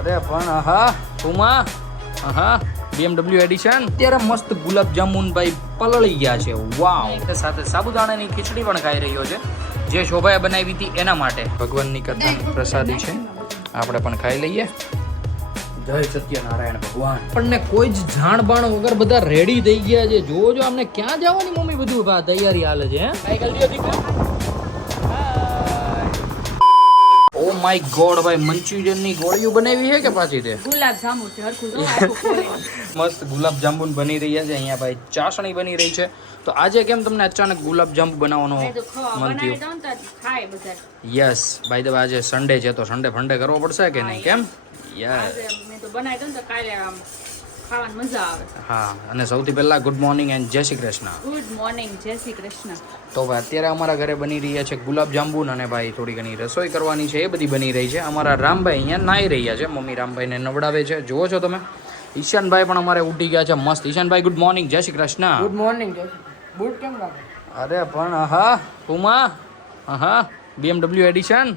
અરે પણ હા પુમા હા BMW એડિશન અત્યારે મસ્ત ગુલાબ જામુન ભાઈ પલળી ગયા છે. વાવ સાથે સાબુદાણાની ખીચડી પણ ખાઈ રહ્યો છે. જે શોભાએ બનાવી હતી એના માટે. ભગવાનની કથા, પ્રસાદી છે. આપણે પણ ખાઈ લઈએ. જય સત્યનારાયણ ભગવાન. આપણને કોઈ જ જાણ બાણ વગર બધા રેડી થઈ ગયા છે. જોજો અમને ક્યાં જવાની મમ્મી બધું તૈયારી હાલે છે માય ગોડ ભાઈ મંચુરિયનની ગોળીઓ બનાવી છે કે પાછી તે? ગુલાબ જાંબુ છે. મસ્ત ગુલાબ જાંબુન બની રહ્યા છે અહીંયા ભાઈ ચાસણી બની રહી છે. તો આજે કેમ તમને અચાનક ગુલાબ જાંબુ બનાવવાનો મન થયું? યસ ભાઈ તો આજે સન્ડે છે તો સન્ડે ફંડે કરવો પડશે કે નહીં? કેમ? યસ. મેં તો બનાવી દઉં તો કાલે ખાવાની મજા આવે હા અને સૌથી પહેલા ગુડ મોર્નિંગ એન્ડ જય શ્રી કૃષ્ણ. ગુડ મોર્નિંગ જય શ્રી કૃષ્ણ. તો ભાઈ અત્યારે અમારા ઘરે બની રહ્યા છે ગુલાબ જાંબુ અને ભાઈ થોડી ઘણી રસોઈ કરવાની છે એ બધી બની રહી છે. અમારા રામભાઈ અહીંયા નાહી રહ્યા છે મમ્મી રામભાઈને નવડાવે છે. જુઓ છો તમે? ઈશાનભાઈ પણ અમારે ઉઠી ગયા છે મસ્ત. ઈશાનભાઈ ગુડ મોર્નિંગ જય શ્રી કૃષ્ણ. ગુડ મોર્નિંગ બૂટ કેમ લાગે? અરે પણ હા પુમા હા બીએમડબલ્યુ એડિશન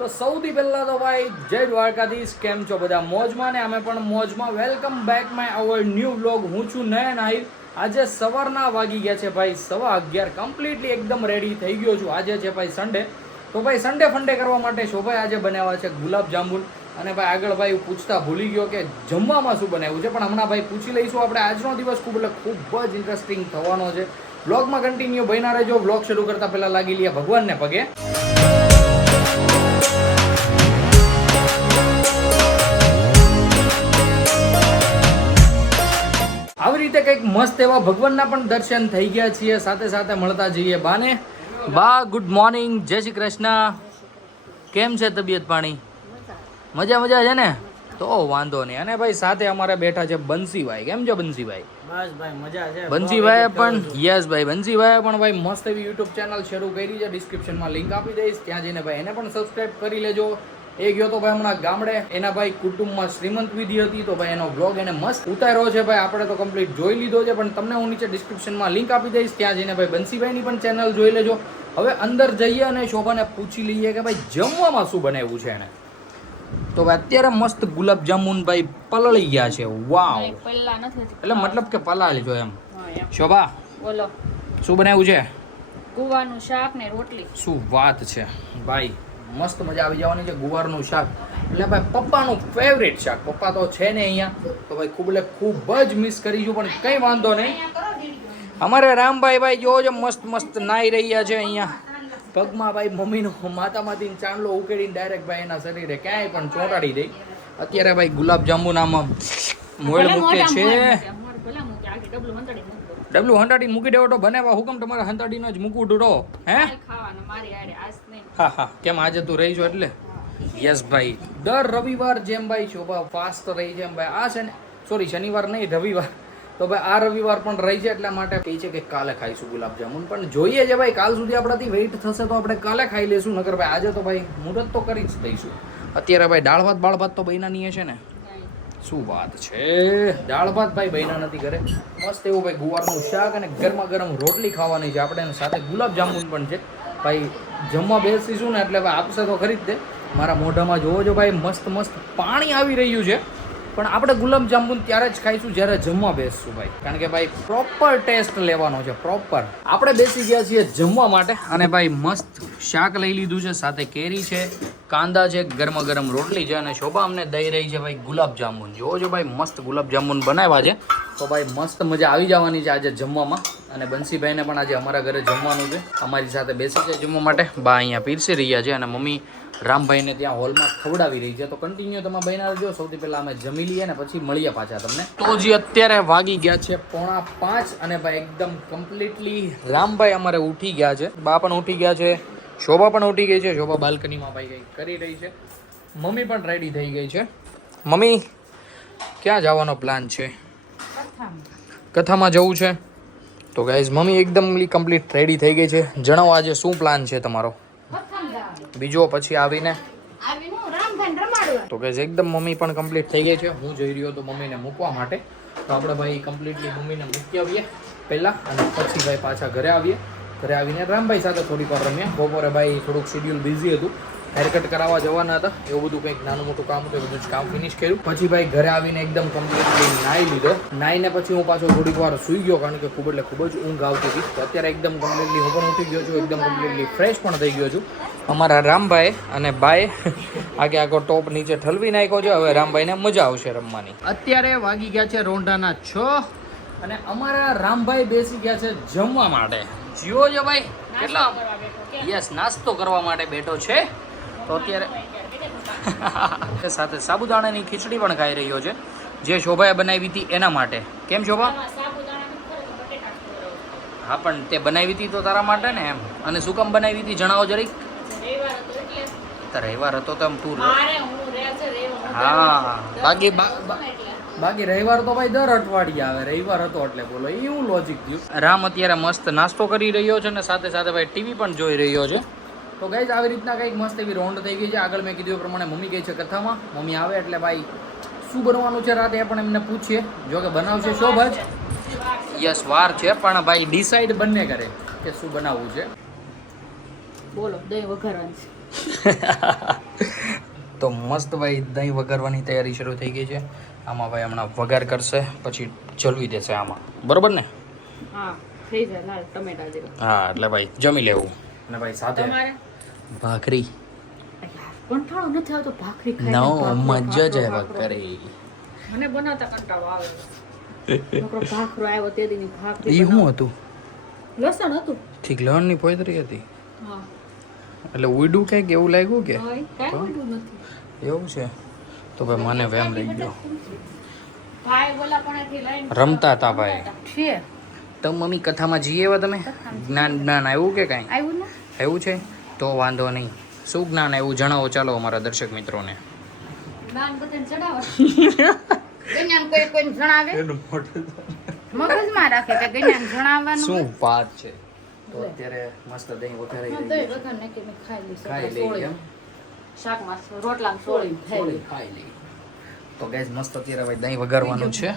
તો સૌથી પહેલાં તો ભાઈ, જય દ્વારકાધીશ. કેમ છો બધા? મોજમાં ને અમે પણ મોજમાં. Welcome back my our new vlog હું છું નયન આહિર. આજે સવારના વાગી ગયા છે ભાઈ, સવા અગિયાર. કમ્પ્લીટલી એકદમ રેડી થઈ ગયો છું. આજે છે ભાઈ સન્ડે તો ભાઈ સન્ડે ફંડે કરવા માટે શોભાઈ આજે બનાવ્યા છે ગુલાબ જાંબુ અને ભાઈ, આગળ ભાઈ પૂછતા ભૂલી ગયો કે જમવામાં શું બનાવ્યું છે. પણ હમણાં ભાઈ પૂછી લઈશું આપણે. આજનો દિવસ ખૂબ એટલે ખૂબ જ ઇન્ટરેસ્ટિંગ થવાનો છે. બ્લોગમાં કન્ટિન્યુ બન્યા રહેજો. બ્લોગ શરૂ કરતા પહેલાં લાગી લઈએ ભગવાનને પગે. રીતે કંઈક મસ્ત એવા ભગવાનના પણ દર્શન થઈ ગયા છીએ. સાથે સાથે મળતા જઈએ બાને. બા ગુડ મોર્નિંગ જય શ્રી કૃષ્ણ. કેમ છે તબિયત પાણી? મજા મજા છે ને? તો વાંધો નહીં. અને ભાઈ સાથે અમારે બેઠા છે બંસીભાઈ. કેમ છો બંસીભાઈ? બસ ભાઈ બંસીભાઈએ પણ યસ ભાઈ બંસીભાઈએ પણ ભાઈ મસ્ત એવી યુટ્યુબ ચેનલ શરૂ કરી છે. ડિસ્ક્રિપ્શનમાં લિંક આપી દઈશ. ત્યાં જઈને ભાઈ એને પણ સબસ્ક્રાઈબ કરી લેજો. એ ગયો તો ભાઈ હમણાં ગામડે. એના ભાઈ કુટુંબમાં શ્રીમંત વિધિ હતી તો ભાઈ એનો બ્લોગ એને મસ્ત ઉતાર્યો છે ભાઈ. આપણે તો કમ્પ્લીટ જોઈ લીધો છે પણ તમને હું નીચે ડિસ્ક્રિપ્શનમાં લિંક આપી દઈશ. ત્યાં જઈને ભાઈ બંસીભાઈની પણ ચેનલ જોઈ લેજો. હવે અંદર જઈએ અને શોભાને પૂછી લઈએ કે ભાઈ જમવામાં શું બનાવ્યું છે એને. તો ભાઈ અત્યારે મસ્ત ગુલાબ જામુન ભાઈ પલળી ગયા છે. વાવ એટલે મતલબ કે પલા જો એમ. શોભા બોલો. શું બનાવ્યું છે? કુવાનું શાક ને રોટલી. શું વાત છે. ભાઈ મસ્ત મજા આવી જવાની છે ગુવારનું શાક. એટલે ભાઈ પપ્પાનું ફેવરેટ શાક. પપ્પા તો છે ને અહીંયા. તો ભાઈ ખૂબ એટલે ખૂબ જ મિસ કરીશું પણ કંઈ વાંધો નહીં. અમારે રામભાઈ ભાઈ જોવો છો મસ્ત મસ્ત નાઈ રહ્યા છે અહીંયા. પગમાં ભાઈ મમ્મીનો માતામાંથી ચાંદલો ઉકેડીને ડાયરેક્ટ ભાઈ એના શરીરે ક્યાંય પણ ચોંટાડી દઈ અત્યારે ભાઈ ગુલાબ જાંબુ આમાં મોળ મૂકે છે. ડબલું મંતળી મૂકી દેવો તો બને હુકમ તમારે હંતાડીનો જ મૂકવું ડૂડો હે? હા હા. કેમ આજે તું રહી છો એટલે? યસ ભાઈ. દર રવિવાર જેમ ભાઈ શોભા ફાસ્ટ રહી છે એમ ભાઈ. આ છે ને સોરી શનિવાર નહીં, રવિવાર. તો ભાઈ, આ રવિવાર પણ રહી છે એટલા માટે કહે છે કે કાલે ખાઈશું ગુલાબજામુન. પણ જોઈએ છે ભાઈ, કાલ સુધી આપણાથી વેઇટ થશે તો આપણે કાલે ખાઈ લેશું નગર ભાઈ, આજે તો ભાઈ મુહૂર્ત તો કરી જ દઈશું. અત્યારે ભાઈ, દાળ ભાત, બાળ ભાત તો બૈનાની છે ને? શું વાત છે? દાળ ભાત ભાઈ બૈના નથી ઘરે. મસ્ત એવું ભાઈ ગુવારનું શાક અને ગરમા ગરમ રોટલી ખાવાની છે. આપણે સાથે ગુલાબજાંબુ પણ છે. ભાઈ જમવા બેસીશું ને એટલે આપશે તો ખરી જ તે. મારા મોઢામાં જોવો જો ભાઈ, મસ્ત મસ્ત પાણી આવી રહ્યું છે. પણ આપણે ગુલાબ જાંબુન ત્યારે જ ખાઈશું જ્યારે જમવા બેસશું ભાઈ. કારણ કે ભાઈ પ્રોપર ટેસ્ટ લેવાનો છે પ્રોપર આપણે બેસી ગયા છીએ જમવા માટે અને ભાઈ, મસ્ત શાક લઈ લીધું છે, સાથે કેરી છે, કાંદા છે ગરમા ગરમ રોટલી છે અને શોભા અમને દઈ રહી છે ભાઈ ગુલાબ જાંબુન. જોવો છો ભાઈ, મસ્ત ગુલાબ જાંબુન બનાવ્યા છે. તો ભાઈ મસ્ત મજા આવી જવાની છે આજે જમવામાં. અને બંસીભાઈને પણ આજે અમારા ઘરે જમવાનું છે. અમારી સાથે બેસી છે જમવા માટે. બા અહીંયા પીરસી રહ્યા છે અને મમ્મી રામભાઈને ત્યાં હોલમાં ખવડાવી રહી છે. તો કન્ટિન્યુ તમે બહેના જો, સૌથી પહેલા અમે જમી લઈએ ને પછી મળીએ પાછા તમને. તો જે અત્યારે વાગી ગયા છે પોણા પાંચ અને ભાઈ એકદમ કમ્પ્લીટલી રામભાઈ અમારે ઉઠી ગયા છે. બા પણ ઉઠી ગયા છે. શોભા પણ ઉઠી ગઈ છે. શોભા બાલ્કનીમાં ભાઈ કંઈક કરી રહી છે. મમ્મી પણ રેડી થઈ ગઈ છે. મમ્મી, ક્યાં જવાનો પ્લાન છે? કથામાં? જવું છે? તો ગાઈઝ મમ્મી એકદમ કમ્પ્લીટ રેડી થઈ ગઈ છે. જણાવો આજે શું પ્લાન છે તમારો? બીજો પછી આવીને? તો ગાઈઝ એકદમ મમ્મી પણ કમ્પ્લીટ થઈ ગઈ છે. હું જઈ રહ્યો તો મમ્મીને મૂકવા માટે. તો આપણે ભાઈ કમ્પ્લીટલી મમ્મીને મૂકી આવીએ પહેલાં અને પછી ભાઈ પાછા ઘરે આવીએ. ઘરે આવીને રામભાઈ સાથે થોડીક વાર રમ્યા બપોરે ભાઈ થોડુંક શેડ્યુલ બિઝી હતું. હેરકટ કરાવવા જવાના હતા. એવું બધું કંઈક નાનું મોટું કામ હતું બધું જ કામ ફિનિશ કર્યું. પછી ભાઈ ઘરે આવીને એકદમ કમ્પ્લીટલી નાહી લીધો. નાહીને પછી હું પાછો થોડીક વાર સૂઈ ગયો કારણ કે ખૂબ એટલે ખૂબ જ ઊંઘ આવતી હતી. તો અત્યારે એકદમ કમ્પ્લીટલી હું પણ ઉઠી ગયો છું એકદમ કમ્પ્લીટલી ફ્રેશ પણ થઈ ગયો છું. અમારા રામભાઈ અને બાએ આગે આખો ટોપ નીચે ઠલવી નાખ્યો છે. હવે રામભાઈને મજા આવશે રમવાની. અત્યારે વાગી ગયા છે રોંઢાના છ અને અમારા રામભાઈ બેસી ગયા છે જમવા માટે. જીઓ જો ભાઈ કેટલા? યસ નાસ્તો કરવા માટે બેઠો છે. તો અત્યારે સાથે સાબુદાણાની ખીચડી પણ ખાઈ રહ્યો છે. જે શોભાએ બનાવી હતી એના માટે. કેમ શોભા. હા પણ તે બનાવી હતી તો તારા માટે ને એમ. અને શું કામ બનાવી હતી જણાવો જરીક? રવિવાર હતો તો આમ તું મારે હું બાકી ને. બાકી રવિવાર તો ભાઈ દર અઠવાડિયે આવે. રવિવાર હતો એટલે બોલો. એવું લોજિક થયું. રામ અત્યારે મસ્ત નાસ્તો કરી રહ્યો છે અને સાથે સાથે ભાઈ ટીવી પણ જોઈ રહ્યો છે. તો ગાઈઝ આવી રીતના કંઈક મસ્ત એવી રોન્ડ થઈ ગઈ છે. આગળ મેં કીધું એ પ્રમાણે મમ્મી ગઈ છે કથામાં. મમ્મી આવે એટલે ભાઈ શું બનવાનું છે રાતે? એ પણ એમને પૂછીએ. જો કે બનાવશે શોભ જ. યસ વાર છે પણ ભાઈ ડિસાઈડ બંને કરે કે શું બનાવવું છે. બોલો દહીં વઘારવાનું તો મસ્ત ભાઈ દહીં વઘારવાની તૈયારી શરૂ થઈ ગઈ છે. આમાં ભાઈ હમણાં વઘાર કરશે પછી જલવી દેશે આમાં. બરોબર ને? હા થઈ જાય લાલ ટમેટા જેવું. હા એટલે ભાઈ જમી લેવું. અને ભાઈ સાથે તમારે? ભાખરી. કંટાળો નથી આવતો ભાખરી ખાઈ નો મજા જ આવે ભાખરી. મને બનાવતા કંટાળો આવે. નકરો ભાખરો આવ્યો તે દીની ભાખરી એ શું હતું? લસણ હતું? ઠીક લણની પોઈતરી હતી. હા. એટલે ઉડું કંઈક એવું લાગ્યું કે? હા, એવું છે? તો ભાઈ મને વેમ લઈ ગયો. ભાઈ બોલા પણ એથી લઈને રમતા હતા ભાઈ. છે. તો મમ્મી કથામાં જઈએ એવા તમે? જ્ઞાન જ્ઞાન આવ્યું કે કાંઈ? આવ્યું ને? આવ્યું છે? તો વાંધો નહીં. શું જ્ઞાન એવું જણાવો ચાલો અમારા દર્શક મિત્રોને. શું વાત છે? તો અત્યારે મસ્ત દહીં વઘારી ખાઈ શાકમાં રોટલામાં સોળી ખાઈ તો ગાઈઝ મસ્ત અત્યારે ભાઈ દહીં વઘારવાનું છે.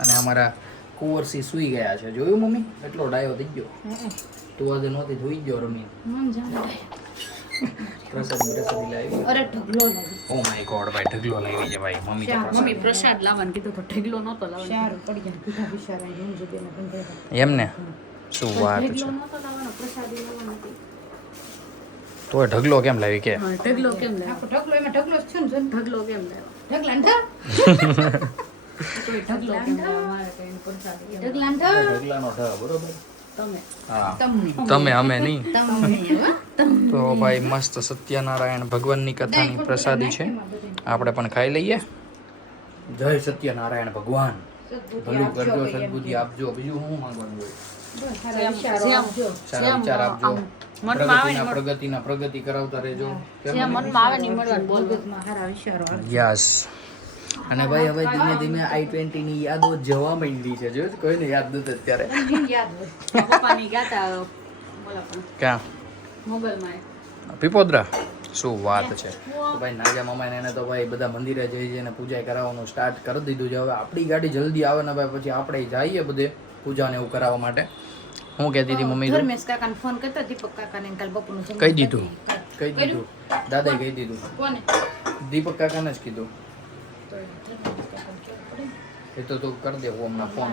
અને અમારા કુંવરસી સૂઈ ગયા છે. જોયું મમ્મી? એટલો ડાયો થઈ ગયો. તું આજે નહોતી જોઈ ગયો રમી અરે ઢગલો ઓ માય ગોડ ભાઈ ઢગલો લાવી છે ભાઈ. મમ્મી તો મમ્મી પ્રસાદ લાવવાનું કીધું તો ઢગલો નહોતો લાવવાનો. શારું પડી ગયા પીઠા બિચારા એમ જગ્યાને બંધાવ્યા. એમ ને? શું વાત છે. ઢગલો નહોતો લાવવાનો પ્રસાદી લાવવાનો હતો. ઢગલો કેમ લાવી કે? ઢગલો કેમ લાવ્યો? ઢગલો એમાં ઢગલો છે ને ઢગલો કેમ લાવ્યો? ઢગલા ઢગ. ઢગલો કેમ લાવ્યો? ઢગલાનો ઢ બરોબર. તમે. હા. તમે અમે નહીં. તો ભાઈ મસ્ત સત્યનારાયણ ભગવાનની કથાની પ્રસાદી છે. આપણે પણ ખાઈ લઈએ. જય સત્યનારાયણ ભગવાન. ભલું કરજો સદબુદ્ધિ આપજો. બીજું હું માંગવાનું હોય? સારા વિચારો આપજો. સારા વિચાર આપજો. આમ મનમાં આવે ને પ્રગતિના પ્રગતિ કરાવતા રહેજો. મનમાં આવે ને મળવાનું બોલવું. મગજમાં વિચારો યસ. અને ભાઈ હવે ધીમે ધીમે આઈ ટ્વેન્ટી ની યાદો જવા માંડી છે. જોયું કોઈને યાદ નથી અત્યારે. તમને યાદ હોય. પપ્પાની ગાતા બોલા પણ. ક્યાં? પીપોદરા? શું વાત છે. તો ભાઈ નાજા મામા એને તો ભાઈ બધા મંદિરે જઈ જઈને પૂજા કરાવવાનું સ્ટાર્ટ કરી દીધું છે. હવે આપણી ગાડી જલ્દી આવે ને ભાઈ પછી આપણે જઈએ બધે પૂજાને એવું કરાવવા માટે. હું કહેતી હતી મમ્મી ધર્મેશ કાકાને ફોન કરતા દીપક કાકાને કાલ બપોરનું કહી દીધું? કહી દીધું? દાદાએ કહી દીધું? કોને? દીપક કાકાને જ કીધું. એ તો તું કરી દે હમણાં ફોન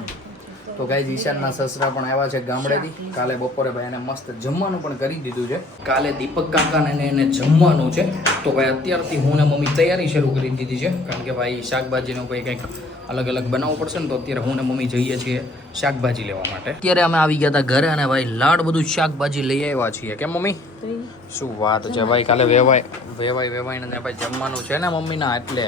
તો ગાઈઝ ઈશાનના સસરા પણ આવ્યા છે ગામડેથી. કાલે બપોરે ભાઈ એને મસ્ત જમવાનું પણ કરી દીધું છે. કાલે દીપક કાકાને એને જમવાનું છે. તો ભાઈ અત્યારથી હું ને મમ્મી તૈયારી શરૂ કરી દીધી છે. કારણ કે ભાઈ શાકભાજીનું ભાઈ કંઈક અલગ અલગ બનાવવું પડશે ને તો અત્યારે હું ને મમ્મી જઈએ છીએ શાકભાજી લેવા માટે. અત્યારે અમે આવી ગયા હતા ઘરે અને ભાઈ લાડ બધું શાકભાજી લઈ આવ્યા છીએ. કેમ મમ્મી? શું વાત છે ભાઈ કાલે વેવાય વેવાય વેવાય ને ભાઈ જમવાનું છે ને મમ્મીના એટલે.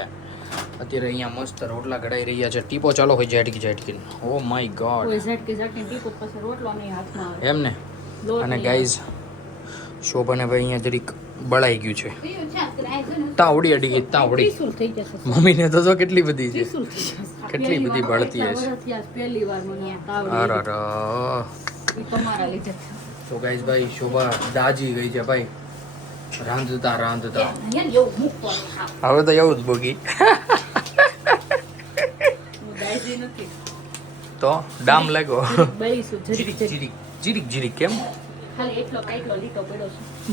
અત્યારે અહીંયા મસ્ત રોટલા ઘડાઈ રહ્યા છે. ટીપો ચાલો હોય ઝાટકી ઝાટકી ઓ માય ગોડ કોઈ ઝટકી ઝટકી પાસે રોટલો નહીં હાથમાં એમ ને અને ગાઈઝ શોભાને ભાઈ અહીંયા જરીક બળાઈ ગયું છે. તાવડી અડી ગઈ તાવડી. મમ્મીને તો જો કેટલી બધી છે. કેટલી બધી બળતી હશે. અરે તો ગાઈઝ ભાઈ શોભા દાજી ગઈ છે ભાઈ. રાંધતા રાંધતા. હવે તો એવું જ બોગી હું દાયજી નથી તો ડામ લાગો જીરીક જીરીક જીરીક જીરીક. કેમ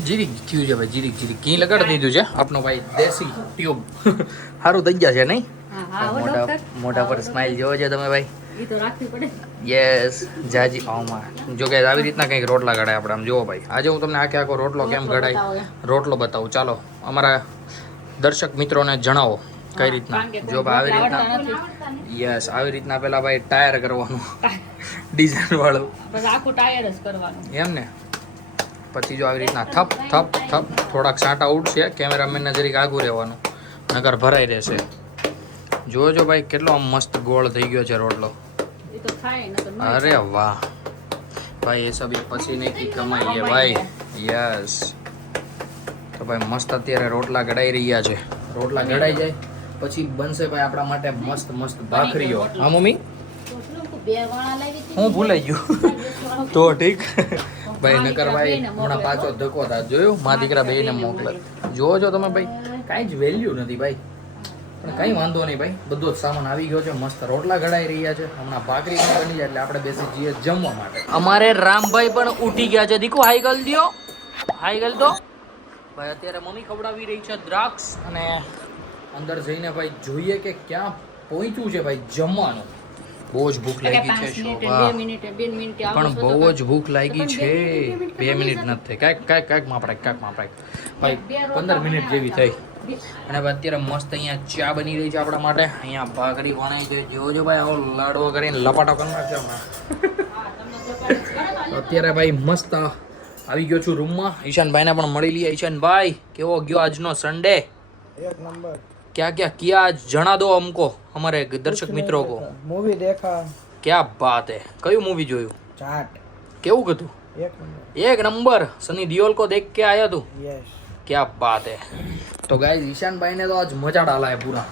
જીરીક થયું છે ભાઈ જીરીક જીરીક. ઘી લગાડી દીધું છે. આપનો ભાઈ દેશી ટ્યુબ. સારું થઈ ગયા છે નહીં? મોઢા મોઢા પર સ્માઈલ જોવો છે તમે ભાઈ. યસ જાજી ઓમાં જો કે આવી રીતના કંઈક રોટલા ઘડાય આપણે આમ જુઓ ભાઈ. આજે હું તમને આખે આખો રોટલો કેમ ઘડાય રોટલો બતાવું. ચાલો અમારા દર્શક મિત્રોને જણાવો. કઈ રીતના? જો આવી રીતના? યસ આવી રીતના પેલા ભાઈ ટાયર કરવાનું. ડિઝાઇન વાળું. બસ આખું ટાયર જ કરવાનું. એમ ને? પછી જો આવી રીતના થપ થપ થપ થોડાક સાંટા ઉડશે કેમેરામેનને જરીક આગું રહેવાનું. નગર ભરાઈ રહેશે. જોજો ભાઈ કેટલો આમ મસ્ત ગોળ થઈ ગયો છે રોટલો. અરે વાહ. ભાઈ એ સબ પસીને કી કમાઈ है ભાઈ. યસ. તો ભાઈ મસ્ત અત્યારે રોટલા ગળાઈ રહ્યા છે. રોટલા ગળાઈ જાય? પછી બનશે ભાઈ આપણા માટે મસ્ત મસ્ત ભાખરીઓ. હા મમ્મી? હું ભૂલાઈ ગયું. તો ઠીક. ભાઈ નકર ભાઈ હમણાં પાછો ધક્કો થાય જોયું? મા દીકરા બે ને મોકલે. જોવો છો તમે ભાઈ? કાંઈ જ વેલ્યુ નથી ભાઈ. પણ કંઈ વાંધો નહીં ભાઈ. બધો જ સામાન આવી ગયો છે. મસ્ત રોટલા ઘડાઈ રહ્યા છે. હમણાં ભાખરી પણ બની જાય એટલે આપણે બેસી જઈએ જમવા માટે. અમારે રામભાઈ પણ ઉઠી ગયા છે. દીકુ હાઈ ગલ દિયો. હાઈ ગલ તો ભાઈ અત્યારે મમ્મી ખવડાવી રહી છે દ્રાક્ષ અને અંદર જઈને ભાઈ જોઈએ કે ક્યાં પહોંચ્યું છે ભાઈ જમવાનું. બહુ જ ભૂખ લાગી છે શોભા પણ બહુ જ ભૂખ લાગી છે. બે મિનિટ નથી. કાંઈક કાંઈક કાંઈક માપડાય કાંઈક માપડાય ભાઈ પંદર મિનિટ જેવી થઈ. અને અત્યારે મસ્ત અહીંયા ચા બની રહી છે આપણા માટે. અહીંયા ભાખરી વણાઈ છે. જેવો જો ભાઈ આવો લાડવો કરીને લપાટો કરી નાખ્યો અત્યારે ભાઈ મસ્ત આવી ગયો છું રૂમમાં. ઈશાનભાઈને પણ મળી લઈએ. ઈશાનભાઈ કેવો ગયો આજનો સન્ડે એક નંબર. क्या क्या किया आज जणा दो हमको हमारे दर्शक मित्रों को मूवी देखा क्या बात है કયું મૂવી જોયું चाट કેવું હતું एक नंबर एक नंबर सनी दियोल को देख के आया तू यस क्या बात है तो गाइस ईशान भाई ने तो आज मजा डाला है पूरा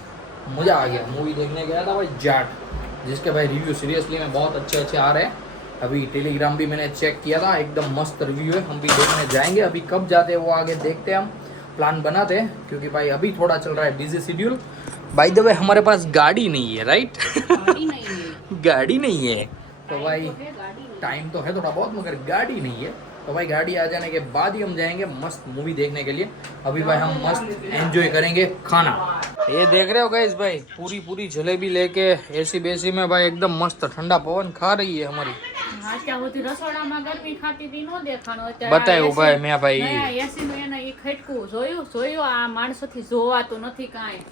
मजा आ गया मूवी देखने गया था भाई जाट जिसके भाई रिव्यू सीरियसली में बहुत अच्छे अच्छे आ रहे हैं अभी टेलीग्राम भी मैंने चेक किया था एकदम मस्त रिव्यू है हम भी देखने जाएंगे अभी कब जाते हैं वो आगे देखते हैं हम प्लान बनाते हैं क्योंकि भाई अभी थोड़ा चल रहा है busy schedule by the way हमारे पास गाड़ी नहीं है राइट गाड़ी नहीं तो तो है, गाड़ी नहीं है। तो भाई टाइम तो है थोड़ा बहुत मगर गाड़ी नहीं है। तो भाई गाड़ी आ जाने के बाद ही हम जाएँगे मस्त मूवी देखने के लिए। अभी हाँ, भाई हम हाँ, मस्त हाँ। एंजॉय करेंगे खाना। ये देख रहे हो गाइस भाई पूरी पूरी जलेबी लेके एसी बेसी में भाई एकदम मस्त ठंडा पवन खा रही है हमारी હા, ત્યાં સુધી રસોડામાં ગરમી ખાતી હતી નો દેખાણું. અત્યારે બતાવ્યું આ ભાઈ AC મેં ભાઈ નયા AC નું એને ઈ ખટકું જોયું જોયું આ માણસોથી જોવાતું નથી કાંઈ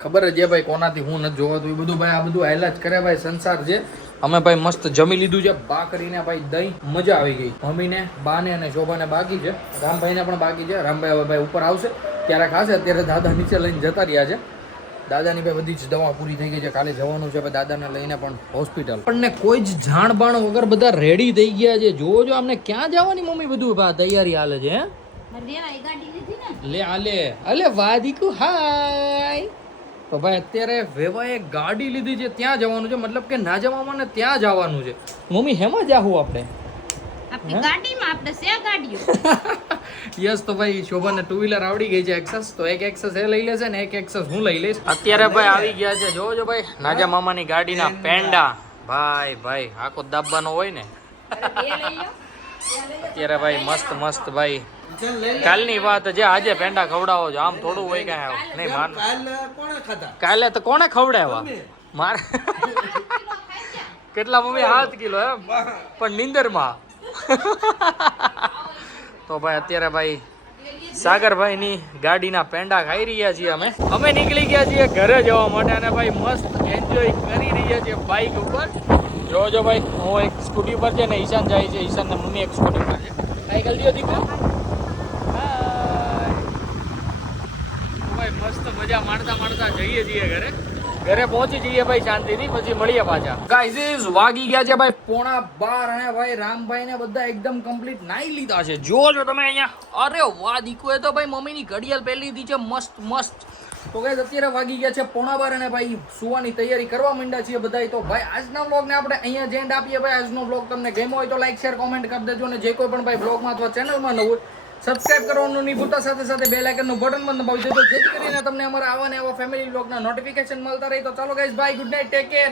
ખબર જ છે ભાઈ કોનાથી હું નથી જોવાતું એ બધું ભાઈ આ બધું હાયલા જ કરે ભાઈ સંસાર છે અમે ભાઈ મસ્ત જમી લીધું છે બા કરીને ભાઈ દહીં મજા આવી ગઈ મમ્મીને બાને અને શોભાને બાકી છે રામભાઈને પણ બાકી છે રામભાઈ હવે ભાઈ ઉપર આવશે ત્યારે ખાસ અત્યારે દાદા નીચે લઈને જતા રહ્યા છે. દાદાની ભાઈ બધી જ દવા પૂરી થઈ ગઈ છે. કાલે જવાનું છે દાદાને લઈને પણ હોસ્પિટલ આપણને કોઈ જ જાણ બાણ વગર બધા રેડી થઈ ગયા છે. જોવો જો અમને ક્યાં જવાની મમ્મી બધું? ભા તૈયારી હાલે છે લે આલે અલે વાદીકુ હાય. તો ભાઈ અત્યારે વેવાએ ગાડી લીધી છે. ત્યાં જવાનું છે. મતલબ કે ના જવામાં ને ત્યાં જવાનું છે. મમ્મી હેમાં જાહું આપણે? આપણી ગાડીમાં આપણે શે ગાડીઓ. યસ તો ભાઈ શોભાને ટુ વ્હીલર આવડી ગઈ છે એક્સેસ તો એક એક્સેસ એ લઈ લેશે ને એક એક્સેસ હું લઈ લઈશ. અત્યારે ભાઈ આવી ગયા છે જો જો ભાઈ નાજા મામાની ગાડીના પેંડા. ભાઈ ભાઈ આખો દાબવાનો હોય ને. અત્યારે ભાઈ મસ્ત મસ્ત ભાઈ. કાલની વાત છે આજે પેંડા ખવડાવો છો. આમ થોડું હોય કાંઈ નહીં માન કાલે તો કોણે ખવડાવ્યા? મારે કેટલા મમ્મી સાત કિલો એમ? પણ નીંદરમાં. તો ભાઈ અત્યારે ભાઈ સાગરભાઈની ગાડીના પેંડા ખાઈ રહ્યા છીએ અમે. અમે નીકળી ગયા છીએ ઘરે જવા માટે અને ભાઈ મસ્ત એન્જોય કરી રહ્યા છીએ બાઇક ઉપર. જોજો ભાઈ, હું એક સ્કૂટી પર છે ને ઈશાન જાય છે. ઈશાન ને મમ્મી એક સ્કૂટી પર છે. કાંઈ ગલતી હતી ભાઈ મસ્ત મજા માણતા માણતા જઈએ છીએ ઘરે. ઘરે પહોંચી જઈએ ભાઈ શાંતિથી, પછી મળીએ પાછા. ગાઈઝ વાગી ગયા છે ભાઈ પોણા બાર અને ભાઈ રામભાઈ ને બધા એકદમ કમ્પ્લીટ નાઈ લીધા છે. જો તમે અહીંયા. અરે વાહ દીકુએ તો ભાઈ મમ્મીની ઘડિયાળ પહેલી લીધી છે. મસ્ત મસ્ત. તો ગાઈઝ અત્યારે વાગી ગયા છે પોણા બાર અને ભાઈ સુવાની તૈયારી કરવા માંડ્યા છીએ બધાય તો. ભાઈ, આજના વ્લોગને આપણે અહીંયા જ એન્ડ આપીએ. ભાઈ, આજનો બ્લોગ તમને ગમ્યો હોય તો લાઈક શેર કોમેન્ટ કરી દેજો. અને જે કોઈ પણ ભાઈ બ્લોગમાં અથવા ચેનલમાં ન હોય સબસ્ક્રાઇબ કરવાનું નહીં ભૂલતા. સાથે સાથે બે લાઇકનનું બટન પણ દબાવી દેજો જેથી કરીને તમને અમારા આવા ને આવા ફેમિલી બ્લોગના નોટિફિકેશન મળતા રહે. તો ચાલો guys bye good night take care